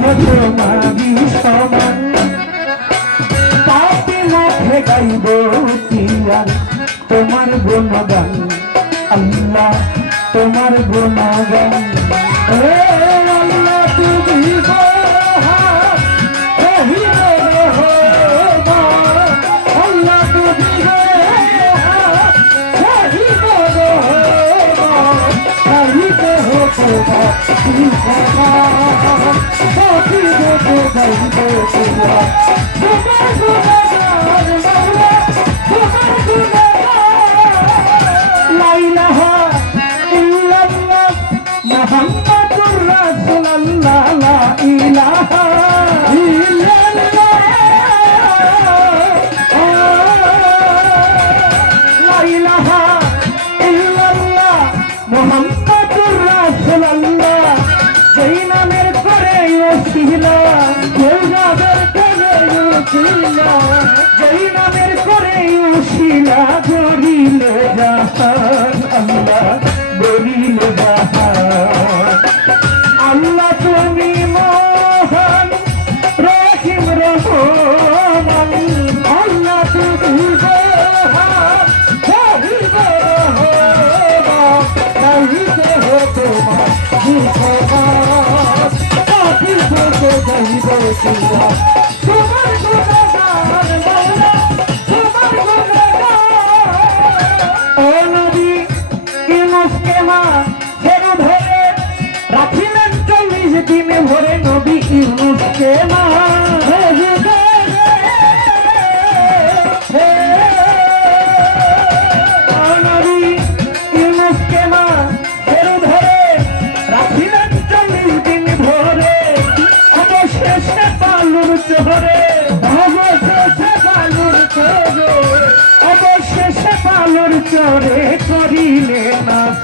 হতো মাগি সমান পাপি মুখে গাইব তোমার গুণগান। চরে করিলে না।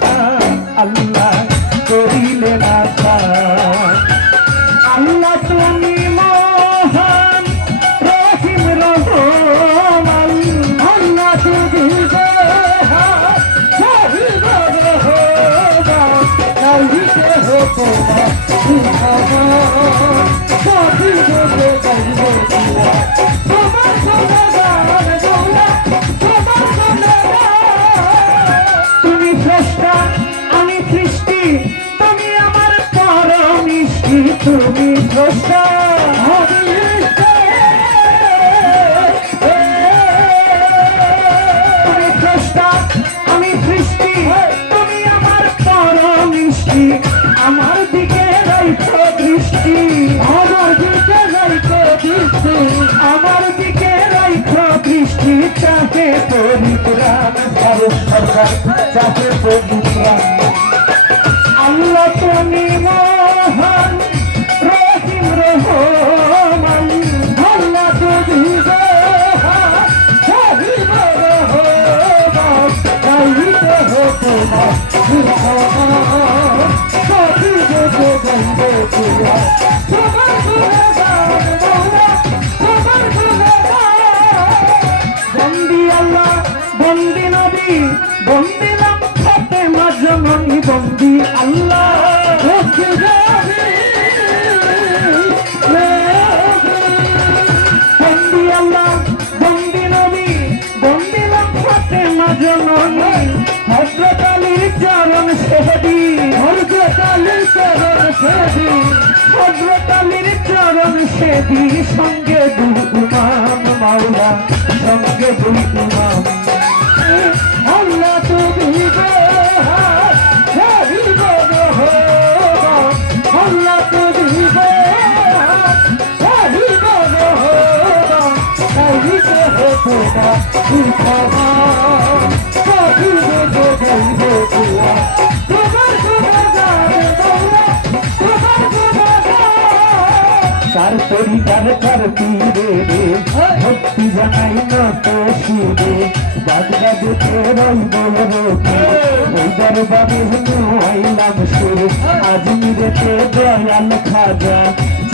আমার দিকে রাইখো দৃষ্টি, আমার দিকে রাইখো দৃষ্টি, আমার দিকে রাইখো দৃষ্টি, চাহে পরিপুরাণ চাহে পরিপুরাণ বন্দিলাম কত মাজমনি বন্দি আল্লাহ বন্দি। আল্লাহ বন্দি নবী বন্দিলাম ফাতে মাজমনি হজরত আলীর চরণ সেহদি হজরত আলীর চরণ সেহদি সঙ্গে দুই তার পরিবার তার পীরে রে, ভক্তি জানাই না তো শিরে বাদরা দেখে রইব রোদার বাবে নুয়াইলাম সুর আজমিরেতে দয়াল খাজা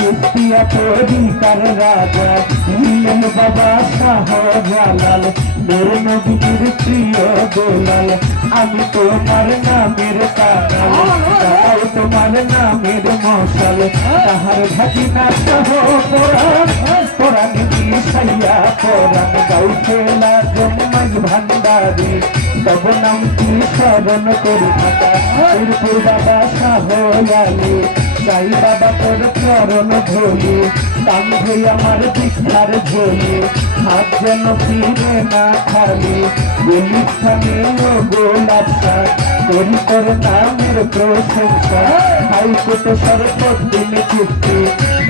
চুপিয়া তরিকার রাজা হিলেন বাবা শাহ জালাল মেরে নবীর প্রিয় দোলাল, আমি তোমার নামের তাও তোমার নামের মশাল। তাহার ভাগিনা সহ কোরআন কোরআন দিয়ে সাইয়া কোরআন গাউ খেলা জন্মাই ভান্ডারি। তব নাম কি স্মরণ করি থাকা বাবা শাহয়ালি চাই বাবা তোর চরণ ধরি কান্ধে আমার দীক্ষার ঝোলি, হাত যেন ফিরে না খালি। গুলিস্থানে ও গোলাপসা করি তোর নামের প্রশংসা। হাইকোর্ট সরপত দিন চুক্তি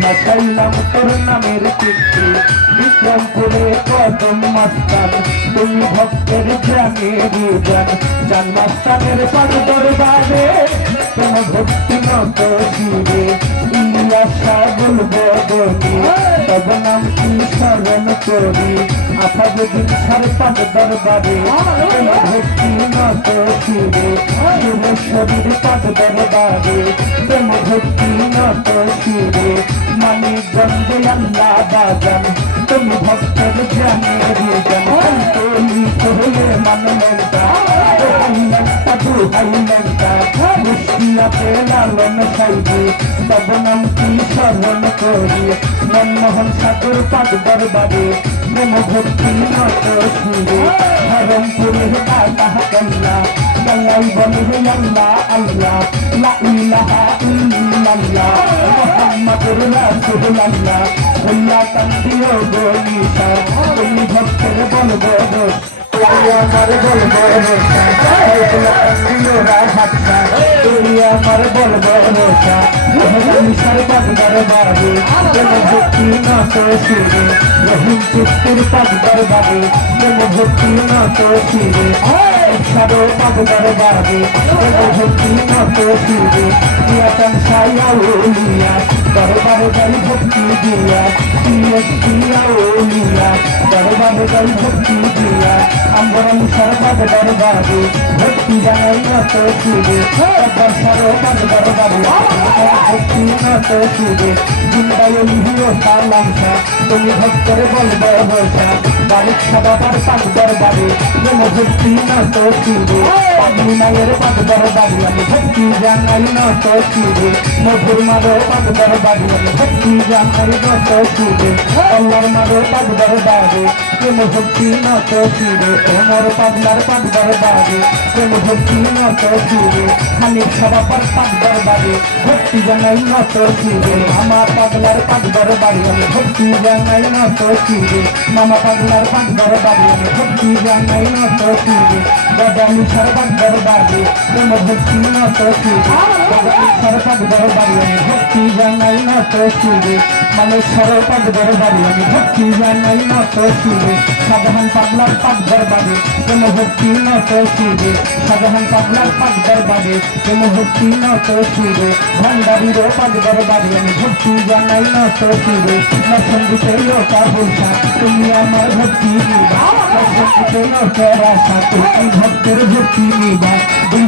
ভাসাইলাম তোর নামের চুক্তি বিক্রমপুরে কদম মাস্তান তুমি ভক্তের জানের জান জান মাস্তানের পান দরবারে কোন ভক্তি নত শিরে ইলিয়াসা বলব বলি তব নাম কি স্মরণ করি? আশা যেদিন সাড়ে পাঁচ দরবারে ভক্তি নত শিরে শিবেশ্বরীর পাদ দরবারে প্রেম ভক্তি নত শিরে মানি গন্ধে আল্লাহ বাজান। তুমি ভক্তের জানের জান তলি কহলে মানলঙ্কা হাইলঙ্কা তু হাইলঙ্কা মুশকিয়াতে লালন সাইদি তব কি স্মরণ করি মনমোহন সাগর পাদ দরবারে প্রেম ভক্তি নত শিরে হরমপুরে দাদা কল্লা গলাই বলে হে আল্লাহ আল্লাহ লা ইলাহা ইল্লাল্লাহ মুহাম্মাদুর রাসূলুল্লাহ হইয়া কান্দিও গনিসা তুমি ভক্তের বলব দোষ তুই আমার বলব রোষা হইয়া কান্দিও রাহাতা তুই আমার বলব রোষা রহিম সরবত দরবারে প্রেম ভক্তি নত শিরে রহিম চিত্তির পদ দরবারে প্রেম ভক্তি নত শিরে সারো পদ দরবারে প্রেম ভক্তি নত শিরে ইয়াতন সায়া ওলিয়া দরবারে গাই ভক্তি দিয়া পিয়স দিয়া ওলিয়া দরবারে গাই ভক্তি দিয়া আম্বরম সরবত দরবারে ভক্তি জানাই নত শিরে একবার দরবারে ভক্তি নত শিরে জিন্দায় লিহিও সালাম খা তুমি ভক্তের বলব ভরসা বাড়ির সবার পাক দরবারে যেন ভক্তি নত শিরে পাগলি মায়ের পাক দরবারে আমি ভক্তি জানাই নত শিরে মধুর মারো পাক দরবারে আমি ভক্তি জানাই নত শিরে আল্লাহর মারো পাক দরবারে প্রেম ভক্তি নত শিরে ওমর পাগলার পাক দরবারে প্রেম ভক্তি নত শিরে খানিক সবার পাক দরবারে ভক্তি জানাই নত শিরে আমার পাগলার পাক দরবারে আমি ভক্তি জানাই নত শিরে মামা পাগলার পাক দরবারে আমি ভক্তি জানাই নত শিরে দাদা মিশার পাক দরবারে প্রেম ভক্তি নত শিরে দাদা মিশার দরবারে আমি ভক্তি জানাই নত শিরে মানেশ্বর পাক দরবারে আমি ভক্তি জানাই নত শিরে সাধারণ পাগলার পাক দরবারে প্রেম ভক্তি নত শিরে সাধারণ পাগলার পাক দরবারে প্রেম ভক্তি নত শিরে ভান্ডারীর পাক দরবারে আমি ভক্তি জানাই নত শিরে না সঙ্গীতে লোকা বলছা তুমি আমার ভক্তি নিবা না সঙ্গীতে লোকের আশা তুমি ভক্তের ভক্তি নিবা। দুই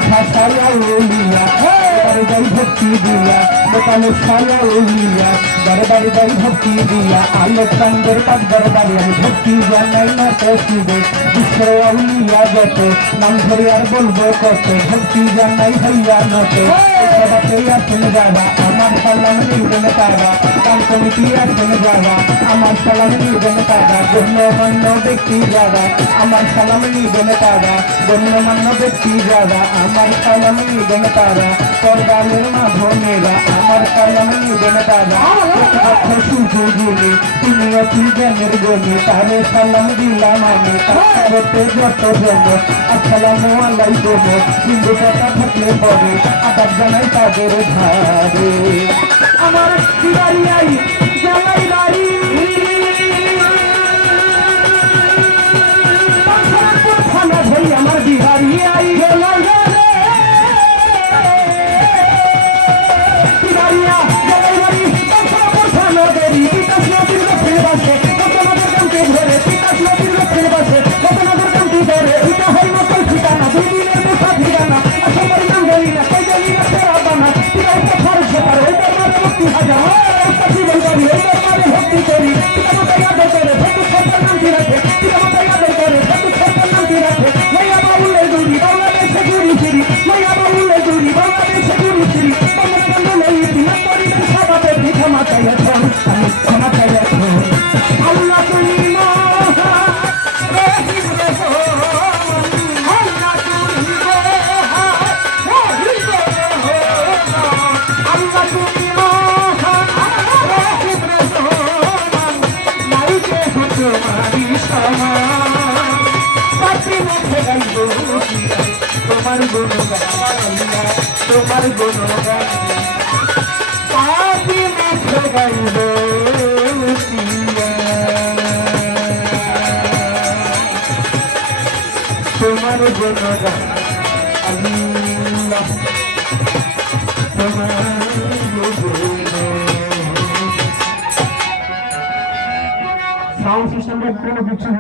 ভক্তি দিয়া দোকানে সায়া ওলিয়া দরবারে যাই ভক্তি দিয়া, আলো চন্দ্রের পাক দরবারে আমি ভক্তি জানাই না শিবে বিশ্ব আউলিয়া যত নাম ধরে আর বলব কত ভক্তি জানাই হইয়া নত আছেন যারা, আমার সালাম নিবেন তারা। কাল কমিটি আছেন যারা, আমার সালাম নিবেন তারা। গণ্যমান্য ব্যক্তি যারা, আমার সালাম নিবেন তারা। গণ্যমান্য ব্যক্তি যারা, আমার সালাম নিবেন তারা। পর্দালের মা বোনেরা আমার সালাম জনতা সুযোগী তুমি অতি জ্ঞানের গণি তারে সালাম দিলাম আমি। তারপরে যত জন আসসালামু আলাইকুম। হিন্দু কথা থাকলে পরে আদাব জানাই তাদের ধারে আমার দিদারি আই জানাই বাড়ি দেখতে গুণগান তোমার গুণগান পাপি মুখে গাইব তোমার গুণগান তোমার সাউন্ড সিস্টেমটা কোনো কিছু